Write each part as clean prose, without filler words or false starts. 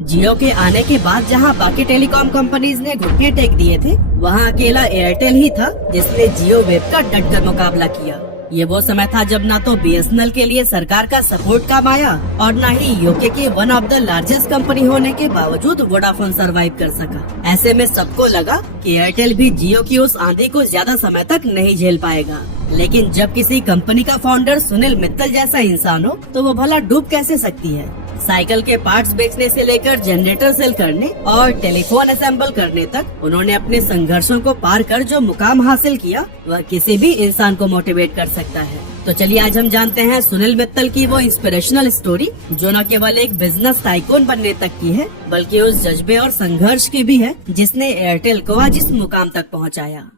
जियो के आने के बाद जहां बाकी टेलीकॉम कंपनीज ने घुटने टेक दिए थे, वहां अकेला एयरटेल ही था जिसने जियो वेब का डटकर मुकाबला किया। ये वो समय था जब ना तो बीएसएनएल के लिए सरकार का सपोर्ट काम आया और न ही यूके की one of the largest company होने के बावजूद वोडाफोन सरवाइव कर सका। ऐसे में सबको लगा कि एयरटेल भी जियो की उस आंधी को ज्यादा समय तक नहीं झेल पाएगा। लेकिन जब किसी कंपनी का फाउंडर सुनील मित्तल जैसा इंसान हो तो वो भला डूब कैसे सकती है। साइकिल के पार्ट्स बेचने से लेकर जनरेटर सेल करने और टेलीफोन असेंबल करने तक उन्होंने अपने संघर्षों को पार कर जो मुकाम हासिल किया वह किसी भी इंसान को मोटिवेट कर सकता है। तो चलिए आज हम जानते हैं सुनील मित्तल की वो इंस्पिरेशनल स्टोरी जो न केवल एक बिजनेस टाइकून बनने तक की है बल्कि उस जज्बे और संघर्ष की भी है जिसने एयरटेल को आज इस मुकाम तक पहुँचाया।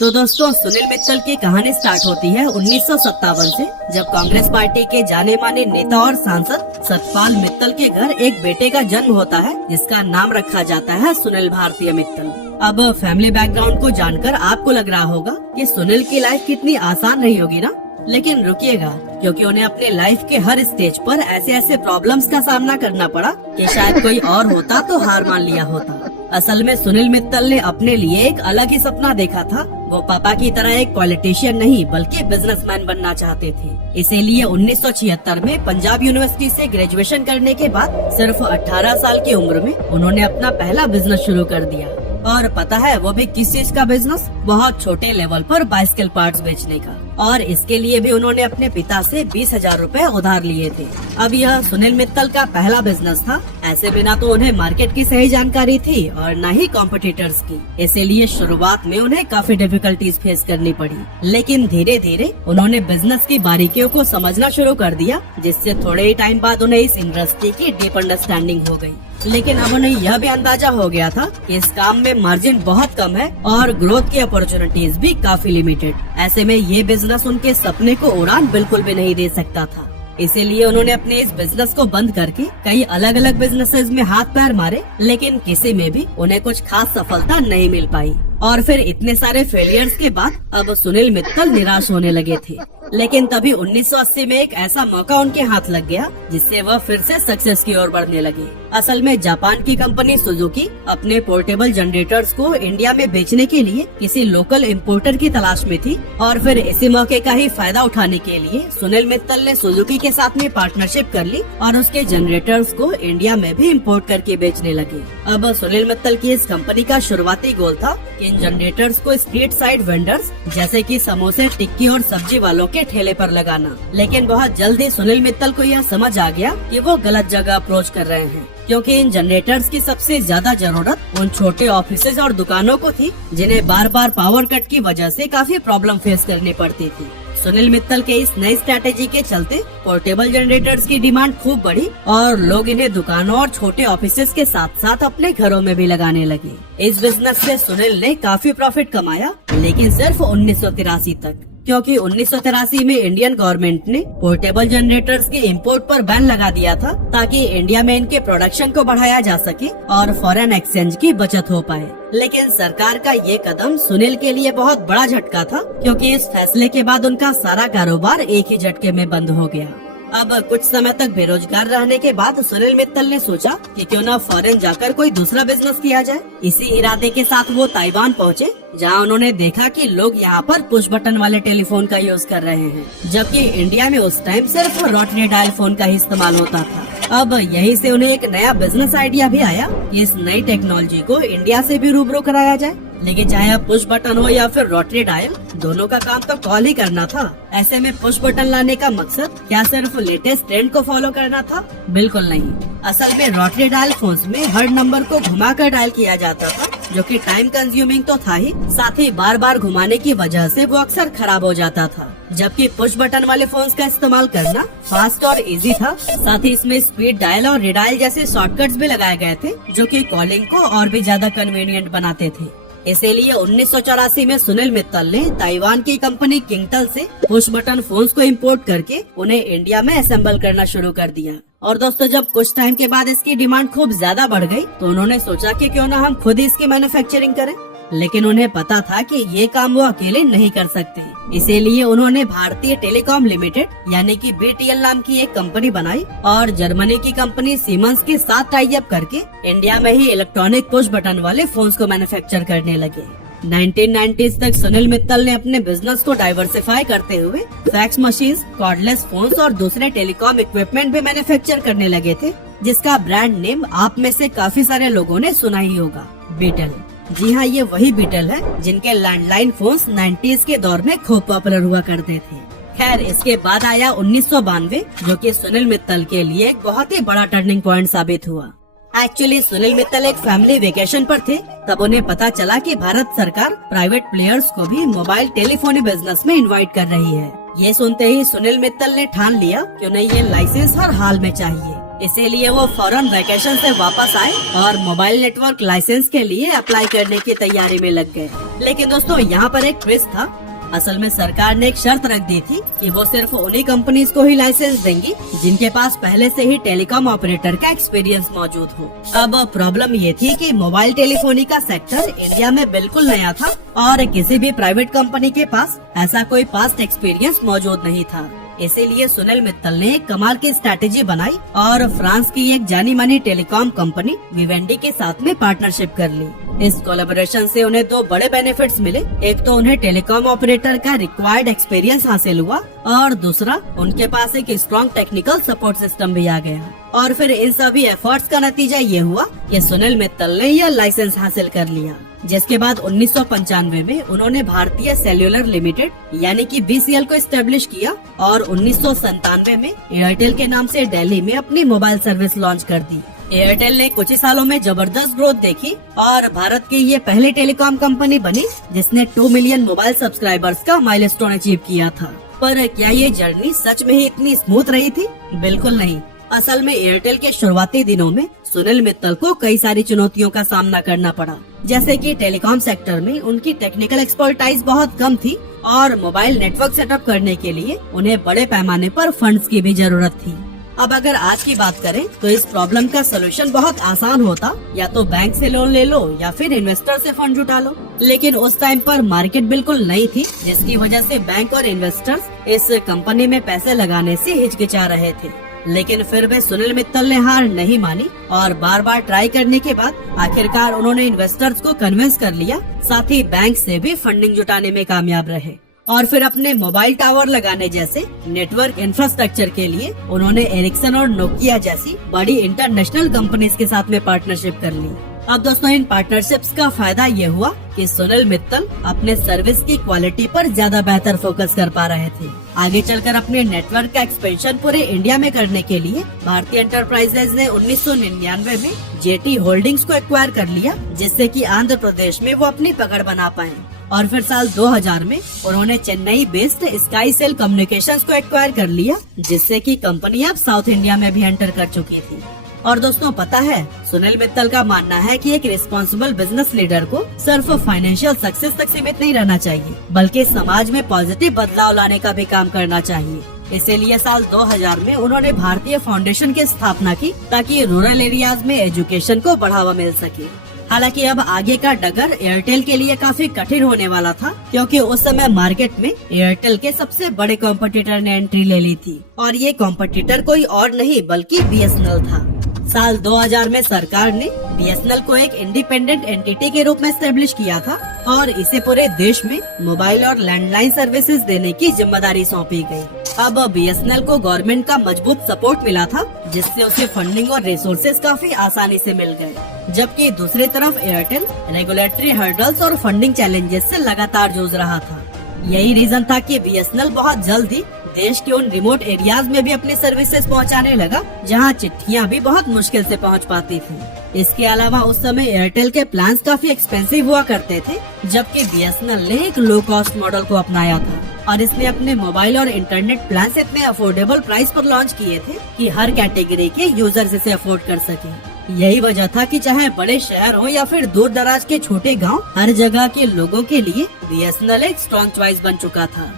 तो दोस्तों, सुनील मित्तल की कहानी स्टार्ट होती है 1957 से, जब कांग्रेस पार्टी के जाने माने नेता और सांसद सतपाल मित्तल के घर एक बेटे का जन्म होता है जिसका नाम रखा जाता है सुनील भारतीय मित्तल। अब फैमिली बैकग्राउंड को जानकर आपको लग रहा होगा कि सुनील की लाइफ कितनी आसान रही होगी ना, लेकिन रुकिएगा क्योंकि उन्हें अपने लाइफ के हर स्टेज पर ऐसे ऐसे प्रॉब्लम्स का सामना करना पड़ा कि शायद कोई और होता तो हार मान लिया होता। असल में सुनील मित्तल ने अपने लिए एक अलग ही सपना देखा था। वो पापा की तरह एक पॉलिटिशियन नहीं बल्कि बिजनेसमैन बनना चाहते थे। इसीलिए 1976 में पंजाब यूनिवर्सिटी से ग्रेजुएशन करने के बाद सिर्फ 18 साल की उम्र में उन्होंने अपना पहला बिजनेस शुरू कर दिया। और पता है वो भी किस चीज का बिजनेस? बहुत छोटे लेवल पर बाइसिकल पार्ट्स बेचने का। और इसके लिए भी उन्होंने अपने पिता से 20,000 रूपए उधार लिए थे। अब यह सुनील मित्तल का पहला बिजनेस था। ऐसे बिना तो उन्हें मार्केट की सही जानकारी थी और न ही कॉम्पिटिटर्स की, इसीलिए शुरुआत में उन्हें काफी डिफिकल्टीज फेस करनी पड़ी। लेकिन धीरे धीरे उन्होंने बिजनेस की बारीकियों को समझना शुरू कर दिया, जिससे थोड़े ही टाइम बाद उन्हें इस इंडस्ट्री की डीप अंडरस्टैंडिंग हो गई। लेकिन अब उन्हें यह भी अंदाजा हो गया था कि इस काम में मार्जिन बहुत कम है और ग्रोथ की अपॉर्चुनिटीज भी काफी लिमिटेड। ऐसे में ये बिजनेस उनके सपने को उड़ान बिल्कुल भी नहीं दे सकता था। इसीलिए उन्होंने अपने इस बिजनेस को बंद करके कई अलग अलग बिजनेसेस में हाथ पैर मारे, लेकिन किसी में भी उन्हें कुछ खास सफलता नहीं मिल पाई। और फिर इतने सारे फेलियर्स के बाद अब सुनील मित्तल निराश होने लगे थे। लेकिन तभी 1980 में एक ऐसा मौका उनके हाथ लग गया जिससे वह फिर से सक्सेस की ओर बढ़ने लगे। असल में जापान की कंपनी सुजुकी अपने पोर्टेबल जनरेटर्स को इंडिया में बेचने के लिए किसी लोकल इम्पोर्टर की तलाश में थी और फिर इसी मौके का ही फायदा उठाने के लिए सुनील मित्तल ने सुजुकी के साथ में पार्टनरशिप कर ली और उसके जनरेटर्स को इंडिया में भी इम्पोर्ट करके बेचने लगे। अब सुनील मित्तल की इस कंपनी का शुरुआती गोल था कि इन जनरेटर्स को स्ट्रीट साइड वेंडर्स जैसे कि समोसे, टिक्की और सब्जी वालों के ठेले पर लगाना। लेकिन बहुत जल्दी सुनील मित्तल को यह समझ आ गया कि वो गलत जगह अप्रोच कर रहे हैं, क्योंकि इन जनरेटर्स की सबसे ज्यादा जरूरत उन छोटे ऑफिसेज और दुकानों को थी जिन्हें बार बार पावर कट की वजह से काफी प्रॉब्लम फेस करनी पड़ती थी। सुनील मित्तल के इस नई स्ट्रैटेजी के चलते पोर्टेबल जनरेटर्स की डिमांड खूब बढ़ी और लोग इन्हें दुकानों और छोटे ऑफिसेज के साथ साथ अपने घरों में भी लगाने लगे। इस बिजनेस से सुनील ने काफी प्रॉफिट कमाया, लेकिन सिर्फ 1983 तक, क्योंकि 1983 में इंडियन गवर्नमेंट ने पोर्टेबल जनरेटर्स के इंपोर्ट पर बैन लगा दिया था ताकि इंडिया में इनके प्रोडक्शन को बढ़ाया जा सके और फॉरेन एक्सचेंज की बचत हो पाए। लेकिन सरकार का ये कदम सुनील के लिए बहुत बड़ा झटका था, क्योंकि इस फैसले के बाद उनका सारा कारोबार एक ही झटके में बंद हो गया। अब कुछ समय तक बेरोजगार रहने के बाद सुनील मित्तल ने सोचा कि क्यों न फॉरेन जाकर कोई दूसरा बिजनेस किया जाए। इसी इरादे के साथ वो ताइवान पहुँचे, जहां उन्होंने देखा कि लोग यहाँ पर पुश बटन वाले टेलीफोन का यूज कर रहे हैं, जबकि इंडिया में उस टाइम सिर्फ रोटरी डायल फोन का ही इस्तेमाल होता था। अब यहीं से उन्हें एक नया बिजनेस आइडिया भी आया कि इस नई टेक्नोलॉजी को इंडिया से भी रूबरू कराया जाए। लेकिन चाहे पुश बटन हो या फिर रोटरी डायल, दोनों का काम तो कॉल ही करना था। ऐसे में पुश बटन लाने का मकसद क्या सिर्फ लेटेस्ट ट्रेंड को फॉलो करना था? बिल्कुल नहीं। असल में रोटरी डायल फोन्स में हर नंबर को घुमाकर डायल किया जाता था, जो कि टाइम कंज्यूमिंग तो था ही, साथ ही बार बार घुमाने की वजह से वो अक्सर खराब हो जाता था। जबकि पुश बटन वाले फोन्स का इस्तेमाल करना फास्ट और इजी था। साथ ही इसमें स्पीड डायल और रिडायल जैसे शॉर्टकट्स भी लगाए गए थे, जो कि कॉलिंग को और भी ज्यादा कन्वीनियंट बनाते थे। इसीलिए 1984 में सुनील मित्तल ने ताइवान की कंपनी किंगटेल से पुश बटन फोन्स को इंपोर्ट करके उन्हें इंडिया में असेंबल करना शुरू कर दिया। और दोस्तों, जब कुछ टाइम के बाद इसकी डिमांड खूब ज्यादा बढ़ गई तो उन्होंने सोचा कि क्यों न हम खुद ही इसकी मैन्युफैक्चरिंग करें। लेकिन उन्हें पता था कि ये काम वो अकेले नहीं कर सकते। इसीलिए उन्होंने भारतीय टेलीकॉम लिमिटेड यानी कि BTL नाम की एक कंपनी बनाई और जर्मनी की कंपनी सीमेंस के साथ टाई अप करके इंडिया में ही इलेक्ट्रॉनिक पुश बटन वाले फोन्स को मैन्युफैक्चर करने लगे। 1990s तक सुनील मित्तल ने अपने बिजनेस को डाइवर्सिफाई करते हुए फैक्स मशीन्स, कॉर्डलेस फोन्स और दूसरे टेलीकॉम इक्विपमेंट भी मैन्युफैक्चर करने लगे थे, जिसका ब्रांड नेम आप में से काफी सारे लोगों ने सुना ही होगा, बीटल। जी हाँ, ये वही बीटल है जिनके लैंडलाइन फोन्स 90s के दौर में खूब पॉपुलर हुआ करते थे। खैर, इसके बाद आया 1992, जो कि सुनील मित्तल के लिए एक बहुत ही बड़ा टर्निंग पॉइंट साबित हुआ। एक्चुअली सुनील मित्तल एक फैमिली वेकेशन पर थे, तब उन्हें पता चला कि भारत सरकार प्राइवेट प्लेयर्स को भी मोबाइल टेलीफोनी बिजनेस में इनवाइट कर रही है। ये सुनते ही सुनील मित्तल ने ठान लिया कि उन्हें ये लाइसेंस हर हाल में चाहिए। इसीलिए वो फौरन वैकेशन से वापस आए और मोबाइल नेटवर्क लाइसेंस के लिए अप्लाई करने की तैयारी में लग गए। लेकिन दोस्तों, यहाँ पर एक ट्विस्ट था। असल में सरकार ने एक शर्त रख दी थी कि वो सिर्फ उन्हीं कंपनीज को ही लाइसेंस देंगी जिनके पास पहले से ही टेलीकॉम ऑपरेटर का एक्सपीरियंस मौजूद हो। अब प्रॉब्लम ये थी कि मोबाइल टेलीफोनी का सेक्टर इंडिया में बिल्कुल नया था और किसी भी प्राइवेट कंपनी के पास ऐसा कोई पास्ट एक्सपीरियंस मौजूद नहीं था। इसीलिए सुनील मित्तल ने एक कमाल की स्ट्रैटेजी बनाई और फ्रांस की एक जानी मानी टेलीकॉम कंपनी विवेंडी के साथ में पार्टनरशिप कर ली। इस कोलैबोरेशन से उन्हें दो बड़े बेनिफिट्स मिले। एक तो उन्हें टेलीकॉम ऑपरेटर का रिक्वायर्ड एक्सपीरियंस हासिल हुआ और दूसरा उनके पास एक स्ट्रॉन्ग टेक्निकल सपोर्ट सिस्टम भी आ गया। और फिर इन सभी एफर्ट्स का नतीजा ये हुआ कि सुनील मित्तल ने यह लाइसेंस हासिल कर लिया, जिसके बाद 1995 में उन्होंने भारतीय सेल्युलर लिमिटेड यानी कि BCL को एस्टेब्लिश किया और 1997 में एयरटेल के नाम से दिल्ली में अपनी मोबाइल सर्विस लॉन्च कर दी। एयरटेल ने कुछ ही सालों में जबरदस्त ग्रोथ देखी और भारत की ये पहली टेलीकॉम कंपनी बनी जिसने 2 मिलियन मोबाइल सब्सक्राइबर्स का माइलस्टोन अचीव किया था। पर क्या ये जर्नी सच में ही इतनी स्मूथ रही थी? बिल्कुल नहीं। असल में एयरटेल के शुरुआती दिनों में सुनील मित्तल को कई सारी चुनौतियों का सामना करना पड़ा, जैसे कि टेलीकॉम सेक्टर में उनकी टेक्निकल एक्सपर्टाइज बहुत कम थी और मोबाइल नेटवर्क सेटअप करने के लिए उन्हें बड़े पैमाने पर फंड्स की भी जरूरत थी। अब अगर आज की बात करें तो इस प्रॉब्लम का सोल्यूशन बहुत आसान होता, या तो बैंक से लोन ले लो या फिर इन्वेस्टर से फंड जुटा लो। लेकिन उस टाइम पर मार्केट बिल्कुल नई थी, जिसकी वजह से बैंक और इन्वेस्टर्स इस कंपनी में पैसे लगाने से हिचकिचा रहे थे। लेकिन फिर भी सुनील मित्तल ने हार नहीं मानी और बार बार ट्राई करने के बाद आखिरकार उन्होंने इन्वेस्टर्स को कन्विंस कर लिया, साथ ही बैंक से भी फंडिंग जुटाने में कामयाब रहे। और फिर अपने मोबाइल टावर लगाने जैसे नेटवर्क इंफ्रास्ट्रक्चर के लिए उन्होंने एरिक्सन और नोकिया जैसी बड़ी इंटरनेशनल कंपनीज के साथ में पार्टनरशिप कर ली। अब दोस्तों, इन पार्टनरशिप्स का फायदा ये हुआ कि सुनील मित्तल अपने सर्विस की क्वालिटी पर ज्यादा बेहतर फोकस कर पा रहे थे। आगे चलकर अपने नेटवर्क का एक्सपेंशन पूरे इंडिया में करने के लिए भारतीय एंटरप्राइजेज ने 1999 में जेटी होल्डिंग्स को एक्वायर कर लिया, जिससे कि आंध्र प्रदेश में वो अपनी पकड़ बना पाए। और फिर साल 2000 में उन्होंने Chennai based Sky Cell Communications को एक्वायर कर लिया, जिससे कि कंपनी अब साउथ इंडिया में भी एंटर कर चुकी थी। और दोस्तों, पता है, सुनील मित्तल का मानना है कि एक रिस्पॉन्सिबल बिजनेस लीडर को सिर्फ फाइनेंशियल सक्सेस तक सीमित नहीं रहना चाहिए, बल्कि समाज में पॉजिटिव बदलाव लाने का भी काम करना चाहिए। इसीलिए साल 2000 में उन्होंने भारतीय फाउंडेशन की स्थापना की ताकि रूरल एरियाज में एजुकेशन को बढ़ावा मिल सके। हालांकि अब आगे का डगर एयरटेल के लिए काफी कठिन होने वाला था, क्योंकि उस समय मार्केट में एयरटेल के सबसे बड़े कॉम्पिटिटर ने एंट्री ले ली थी और ये कॉम्पिटिटर कोई और नहीं बल्कि BSNL था। साल 2000 में सरकार ने BSNL को एक इंडिपेंडेंट एंटिटी के रूप में एस्टेब्लिश किया था और इसे पूरे देश में मोबाइल और लैंडलाइन सर्विसेज देने की जिम्मेदारी सौंपी गई। अब BSNL को गवर्नमेंट का मजबूत सपोर्ट मिला था, जिससे उसे फंडिंग और रिसोर्सेज काफी आसानी से मिल गए, जबकि दूसरी तरफ एयरटेल रेगुलेटरी हर्डल्स और फंडिंग चैलेंजेस से लगातार जूझ रहा था। यही रीजन था कि BSNL बहुत जल्द ही देश के उन रिमोट एरियाज में भी अपनी सर्विसेज पहुंचाने लगा, जहां चिट्ठियां भी बहुत मुश्किल से पहुंच पाती थी। इसके अलावा उस समय एयरटेल के प्लान्स काफी एक्सपेंसिव हुआ करते थे, जबकि BSNL ने एक लो कॉस्ट मॉडल को अपनाया था और इसने अपने मोबाइल और इंटरनेट प्लान्स इतने अफोर्डेबल प्राइस पर लॉन्च किए थे कि हर कैटेगरी के यूजर्स इसे अफोर्ड कर सके। यही वजह था कि चाहे बड़े शहर हो या फिर दूर दराज के छोटे गांव, हर जगह के लोगों के लिए BSNL एक स्ट्रॉन्ग चॉइस बन चुका था।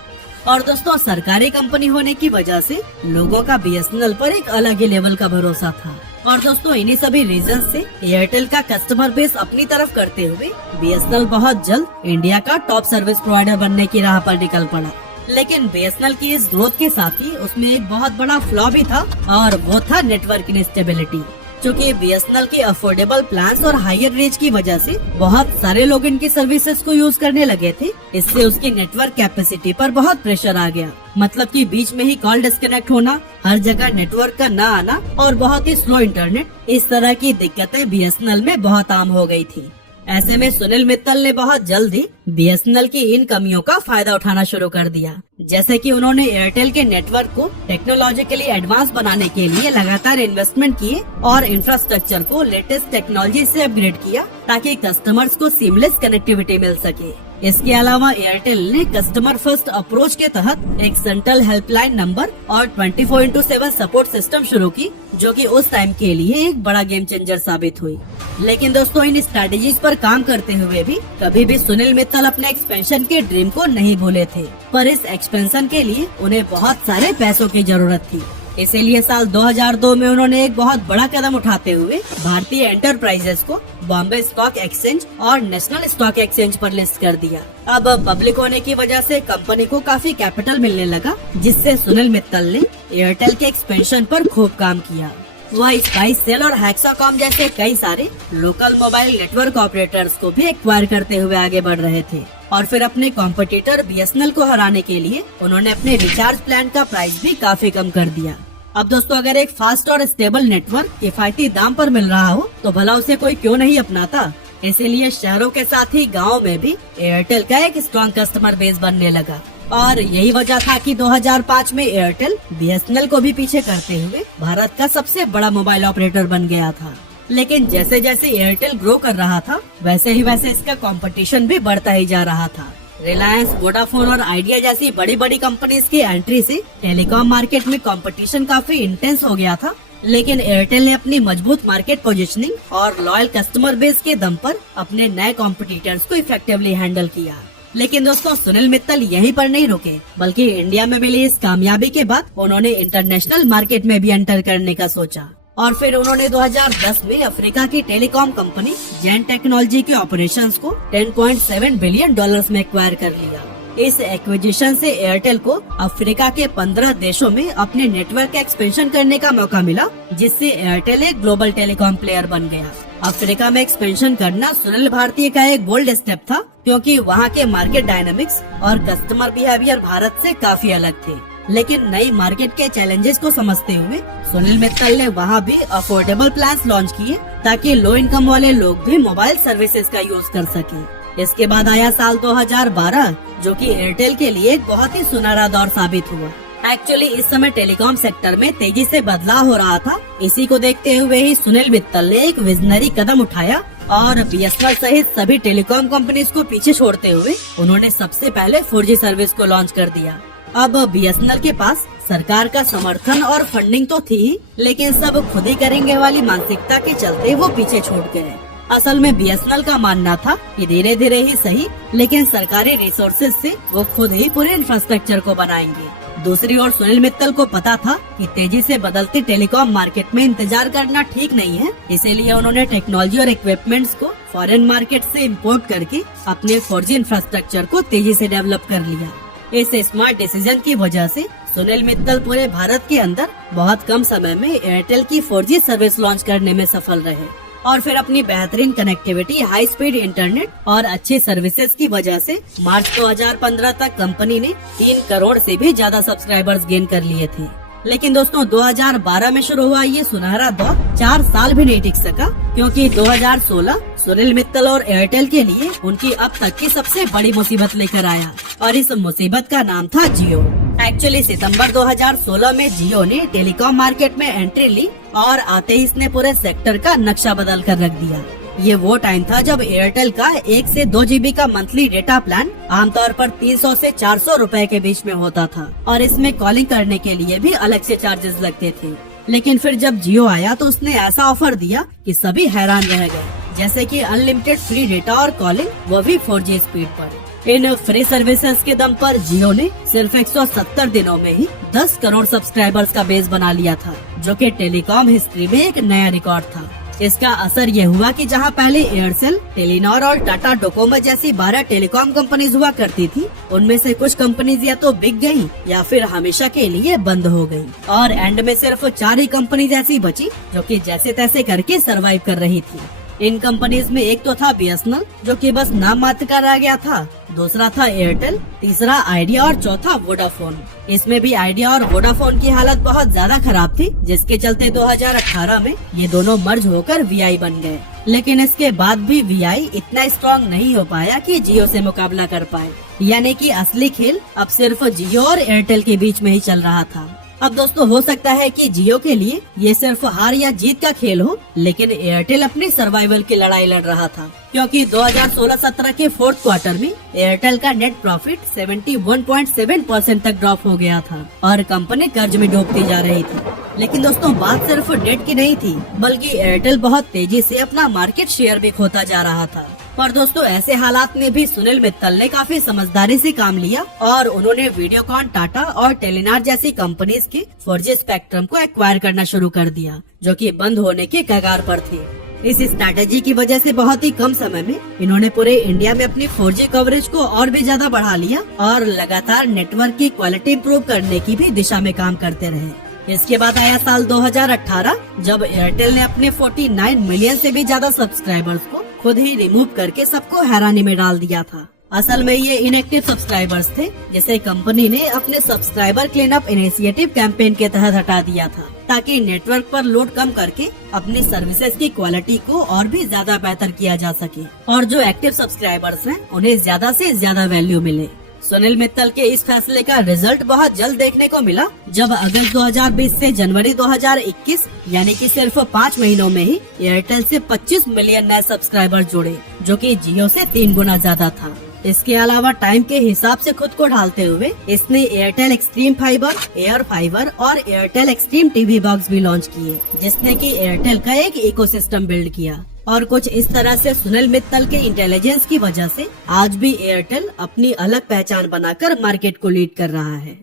और दोस्तों सरकारी कंपनी होने की वजह से लोगों का बीएसएनएल पर एक अलग ही लेवल का भरोसा था। और दोस्तों इन्हीं सभी रीजन से एयरटेल का कस्टमर बेस अपनी तरफ करते हुए बीएसएनएल बहुत जल्द इंडिया का टॉप सर्विस प्रोवाइडर बनने की राह पर निकल पड़ा। लेकिन बीएसएनएल की इस ग्रोथ के साथ ही उसमें एक बहुत बड़ा फ्लॉ भी था और वो था नेटवर्क इंस्टेबिलिटी। चूँकि बीएसएनएल के अफोर्डेबल प्लान्स और हायर रेंज की वजह से बहुत सारे लोग इनकी सर्विसेज को यूज करने लगे थे। इससे उसकी नेटवर्क कैपेसिटी पर बहुत प्रेशर आ गया। मतलब कि बीच में ही कॉल डिस्कनेक्ट होना, हर जगह नेटवर्क का न आना और बहुत ही स्लो इंटरनेट, इस तरह की दिक्कतें बीएसएनएल में बहुत आम हो गई थी। ऐसे में सुनील मित्तल ने बहुत जल्द ही बीएसएनएल की इन कमियों का फायदा उठाना शुरू कर दिया। जैसे कि उन्होंने एयरटेल के नेटवर्क को टेक्नोलॉजिकली एडवांस बनाने के लिए लगातार इन्वेस्टमेंट किए और इंफ्रास्ट्रक्चर को लेटेस्ट टेक्नोलॉजी से अपग्रेड किया ताकि कस्टमर्स को सीमलेस कनेक्टिविटी मिल सके। इसके अलावा एयरटेल ने कस्टमर फर्स्ट अप्रोच के तहत एक सेंट्रल हेल्पलाइन नंबर और 24/7 सपोर्ट सिस्टम शुरू की, जो कि उस टाइम के लिए एक बड़ा गेम चेंजर साबित हुई। लेकिन दोस्तों इन स्ट्रैटेजीज पर काम करते हुए भी कभी भी सुनील मित्तल अपने एक्सपेंशन के ड्रीम को नहीं भूले थे, पर इस एक्सपेंशन के लिए उन्हें बहुत सारे पैसों की जरूरत थी। इसीलिए साल 2002 में उन्होंने एक बहुत बड़ा कदम उठाते हुए भारतीय एंटरप्राइजेस को बॉम्बे स्टॉक एक्सचेंज और नेशनल स्टॉक एक्सचेंज पर लिस्ट कर दिया। अब पब्लिक होने की वजह से कंपनी को काफी कैपिटल मिलने लगा, जिससे सुनील मित्तल ने एयरटेल के एक्सपेंशन पर खूब काम किया। वह स्पाइसजेल और हेक्साकॉम जैसे कई सारे लोकल मोबाइल नेटवर्क ऑपरेटर्स को भी एक्वायर करते हुए आगे बढ़ रहे थे। और फिर अपने कॉम्पिटिटर बीएसएनएल को हराने के लिए उन्होंने अपने रिचार्ज प्लान का प्राइस भी काफी कम कर दिया। अब दोस्तों अगर एक फास्ट और स्टेबल नेटवर्क किफायती दाम पर मिल रहा हो तो भला उसे कोई क्यों नहीं अपनाता। इसीलिए शहरों के साथ ही गाँव में भी एयरटेल का एक स्ट्रॉन्ग कस्टमर बेस बनने लगा। और यही वजह था कि 2005 में एयरटेल बीएसएनएल को भी पीछे करते हुए भारत का सबसे बड़ा मोबाइल ऑपरेटर बन गया था। लेकिन जैसे जैसे एयरटेल ग्रो कर रहा था वैसे ही वैसे इसका कंपटीशन भी बढ़ता ही जा रहा था। रिलायंस, वोडाफोन और आइडिया जैसी बड़ी बड़ी कंपनीज की एंट्री से टेलीकॉम मार्केट में कंपटीशन काफी इंटेंस हो गया था। लेकिन एयरटेल ने अपनी मजबूत मार्केट पोजीशनिंग और लॉयल कस्टमर बेस के दम पर अपने नए कॉम्पिटिटर्स को इफेक्टिवली हैंडल किया। लेकिन दोस्तों सुनील मित्तल यहीं पर नहीं रुके, बल्कि इंडिया में मिली इस कामयाबी के बाद उन्होंने इंटरनेशनल मार्केट में भी एंटर करने का सोचा। और फिर उन्होंने 2010 में अफ्रीका की टेलीकॉम कंपनी जैन टेक्नोलॉजी के ऑपरेशंस को $10.7 बिलियन में एक्वायर कर लिया। इस एक्विजिशन से एयरटेल को अफ्रीका के 15 देशों में अपने नेटवर्क एक्सपेंशन करने का मौका मिला, जिससे एयरटेल एक ग्लोबल टेलीकॉम प्लेयर बन गया। अफ्रीका में एक्सपेंशन करना सुनील भारती का एक बोल्ड स्टेप था, क्योंकि वहाँ के मार्केट डायनामिक्स और कस्टमर बिहेवियर भारत से काफी अलग थे। लेकिन नई मार्केट के चैलेंजेस को समझते हुए सुनील मित्तल ने वहाँ भी अफोर्डेबल प्लान्स लॉन्च किए, ताकि लो इनकम वाले लोग भी मोबाइल सर्विसेज का यूज कर सके। इसके बाद आया साल 2012, जो कि एयरटेल के लिए एक बहुत ही सुनहरा दौर साबित हुआ। एक्चुअली इस समय टेलीकॉम सेक्टर में तेजी से बदलाव हो रहा था। इसी को देखते हुए ही सुनील मित्तल ने एक विजनरी कदम उठाया और बीएसएनएल सहित सभी टेलीकॉम कंपनीज को पीछे छोड़ते हुए उन्होंने सबसे पहले 4G सर्विस को लॉन्च कर दिया। अब बीएसएनएल के पास सरकार का समर्थन और फंडिंग तो थी ही, लेकिन सब खुद ही करेंगे वाली मानसिकता के चलते वो पीछे छूट गए। असल में बीएसएनएल का मानना था कि धीरे धीरे ही सही, लेकिन सरकारी रिसोर्सेज से वो खुद ही पूरे इंफ्रास्ट्रक्चर को बनाएंगे। दूसरी ओर सुनील मित्तल को पता था कि तेजी से बदलती टेलीकॉम मार्केट में इंतजार करना ठीक नहीं है। इसीलिए उन्होंने टेक्नोलॉजी और इक्विपमेंट्स को फॉरेन मार्केट से इंपोर्ट करके अपने 4G इंफ्रास्ट्रक्चर को तेजी से डेवलप कर लिया। इस स्मार्ट डिसीजन की वजह से सुनील मित्तल पूरे भारत के अंदर बहुत कम समय में एयरटेल की 4G सर्विस लॉन्च करने में सफल रहे। और फिर अपनी बेहतरीन कनेक्टिविटी, हाई स्पीड इंटरनेट और अच्छी सर्विसेज की वजह से मार्च 2015 तक कंपनी ने 3 करोड़ से भी ज्यादा सब्सक्राइबर्स गेन कर लिए थे। लेकिन दोस्तों 2012 में शुरू हुआ ये सुनहरा दौर 4 साल भी नहीं टिक सका, क्योंकि 2016 सुनील मित्तल और एयरटेल के लिए उनकी अब तक की सबसे बड़ी मुसीबत लेकर आया, और इस मुसीबत का नाम था जियो। एक्चुअली सितंबर 2016 में जियो ने टेलीकॉम मार्केट में एंट्री ली और आते ही इसने पूरे सेक्टर का नक्शा बदल कर रख दिया। ये वो टाइम था जब एयरटेल का 1 से 2 GB का मंथली डेटा प्लान आमतौर पर 300 से 400 रुपए के बीच में होता था, और इसमें कॉलिंग करने के लिए भी अलग से चार्जेस लगते थे। लेकिन फिर जब जियो आया तो उसने ऐसा ऑफर दिया कि सभी हैरान रह गए, जैसे कि अनलिमिटेड फ्री डेटा और कॉलिंग, वो भी 4G स्पीड पर। इन फ्री सर्विसेज के दम पर जियो ने सिर्फ 170 दिनों में ही 10 करोड़ सब्सक्राइबर्स का बेस बना लिया था, जो कि टेलीकॉम हिस्ट्री में एक नया रिकॉर्ड था। इसका असर ये हुआ कि जहां पहले एयरसेल, टेलीनॉर और टाटा डोकोमो जैसी 12 टेलीकॉम कंपनीज हुआ करती थी, उनमें से कुछ कंपनीज या तो बिक गयी या फिर हमेशा के लिए बंद हो गयी और एंड में सिर्फ 4 ही कंपनीज ऐसी बची जो कि जैसे तैसे करके सरवाइव कर रही थी। इन कंपनीज में एक तो था बीएसएनएल, जो कि बस नाम मात्र का रह गया था, दूसरा था एयरटेल, तीसरा आइडिया और चौथा वोडाफोन। इसमें भी आइडिया और वोडाफोन की हालत बहुत ज्यादा खराब थी, जिसके चलते 2018 में ये दोनों मर्ज होकर वीआई बन गए। लेकिन इसके बाद भी वीआई इतना स्ट्रॉन्ग नहीं हो पाया कि जियो से मुकाबला कर पाए, यानी कि असली खेल अब सिर्फ जियो और एयरटेल के बीच में ही चल रहा था। अब दोस्तों हो सकता है कि जियो के लिए ये सिर्फ हार या जीत का खेल हो, लेकिन एयरटेल अपनी सर्वाइवल की लड़ाई लड़ रहा था, क्योंकि 2016-17 के फोर्थ क्वार्टर में एयरटेल का नेट प्रॉफिट 71.7% तक ड्रॉप हो गया था और कंपनी कर्ज में डूबती जा रही थी। लेकिन दोस्तों बात सिर्फ डेट की नहीं थी, बल्कि एयरटेल बहुत तेजी से अपना मार्केट शेयर भी खोता जा रहा था। पर दोस्तों ऐसे हालात में भी सुनील मित्तल ने काफी समझदारी से काम लिया और उन्होंने वीडियोकॉन, टाटा और टेलीनॉर जैसी कंपनीज के 4G स्पेक्ट्रम को एक्वायर करना शुरू कर दिया, जो कि बंद होने के कगार पर थे। इस स्ट्रैटेजी की वजह से बहुत ही कम समय में इन्होंने पूरे इंडिया में अपनी 4G कवरेज को और भी ज्यादा बढ़ा लिया और लगातार नेटवर्क की क्वालिटी इम्प्रूव करने की भी दिशा में काम करते रहे। इसके बाद आया साल 2018, जब एयरटेल ने अपने 49 मिलियन से भी ज्यादा सब्सक्राइबर्स को खुद ही रिमूव करके सबको हैरानी में डाल दिया था। असल में ये इनएक्टिव सब्सक्राइबर्स थे, जिसे कंपनी ने अपने subscriber clean up initiative campaign के तहत हटा दिया था, ताकि नेटवर्क पर लोड कम करके अपनी सर्विसेज की क्वालिटी को और भी ज्यादा बेहतर किया जा सके और जो एक्टिव सब्सक्राइबर्स हैं उन्हें ज्यादा से ज्यादा वैल्यू मिले। सुनील मित्तल के इस फैसले का रिजल्ट बहुत जल्द देखने को मिला, जब अगस्त 2020 से जनवरी 2021 यानी कि सिर्फ 5 महीनों में ही एयरटेल से 25 मिलियन नए सब्सक्राइबर जुड़े, जो कि जियो से 3 गुना ज्यादा था। इसके अलावा टाइम के हिसाब से खुद को ढालते हुए इसने Airtel extreme fibre, air fibre और एयरटेल एक्सट्रीम टीवी बॉक्स भी लॉन्च किए, जिसने कि एयरटेल का एक इकोसिस्टम बिल्ड किया। और कुछ इस तरह से सुनील मित्तल के इंटेलिजेंस की वजह से आज भी एयरटेल अपनी अलग पहचान बनाकर मार्केट को लीड कर रहा है।